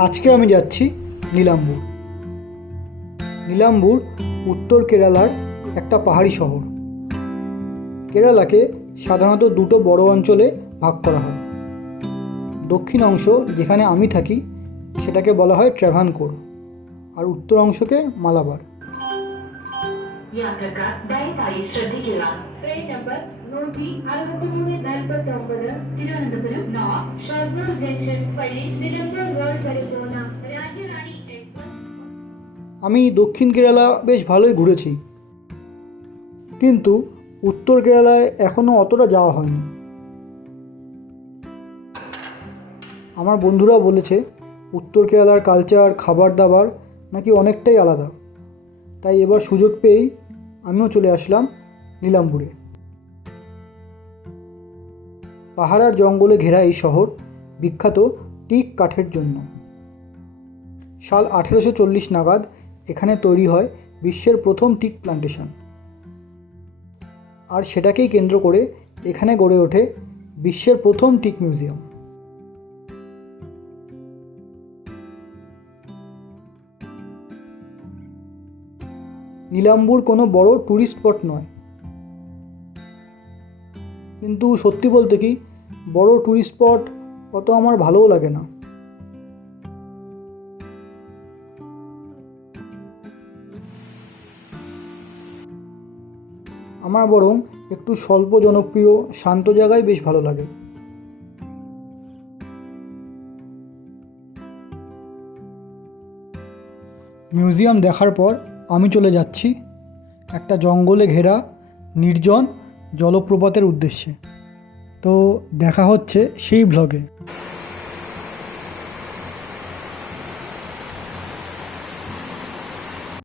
আজকে আমি যাচ্ছি নীলাম্বুর। নীলাম্বুর উত্তর কেরালার একটা পাহাড়ি শহর। কেরালাকে সাধারণত দুটো বড় অঞ্চলে ভাগ করা হয়। দক্ষিণ অংশ যেখানে আমি থাকি সেটাকে বলা হয় ট্র্যাভানকোর, আর ഉത്തര অংশকে মালাবার। യാത്രക്കാർ ദയവായി ശ്രദ്ധിക്കുക. Train number 16349 Thiruvananthapuram north Shoranur junction വഴി നിലമ്പൂർ റോഡ് വരെ പോകുന്ന രാജ്യറാണി എക്സ്പ്രസ്। আমি দক্ষিণ কেরালা বেশ ভালোই ঘুরেছি, কিন্তু উত্তর কেরালায় এখনও অতটা যাওয়া হয়নি। আমার বন্ধুরা বলেছে উত্তর কেরালার কালচার, খাবার দাবার নাকি অনেকটাই আলাদা। তাই এবার সুযোগ পেয়েই আমিও চলে আসলাম নীলাম্বুরে। পাহাড় আর জঙ্গলে ঘেরা এই শহর বিখ্যাত টিক কাঠের জন্য। সাল 1840 নাগাদ এখানে তৈরি হয় বিশ্বের প্রথম টিক প্লান্টেশন, আর সেটাকেই কেন্দ্র করে এখানে গড়ে ওঠে বিশ্বের প্রথম টিক মিউজিয়াম। নীলাম্বুর কোনো বড় ট্যুরিস্ট স্পট নয়, কিন্তু সত্যি বলতে কি বড় ট্যুরিস্ট স্পট অত আমার ভালোও লাগে না। আমার বরং একটু স্বল্প জনপ্রিয় শান্ত জায়গায় বেশ ভালো লাগে। মিউজিয়াম দেখার পর আমি চলে যাচ্ছি একটা জঙ্গলে ঘেরা নির্জন জলপ্রপাতের উদ্দেশ্যে। তো দেখা হচ্ছে সেই ব্লগে।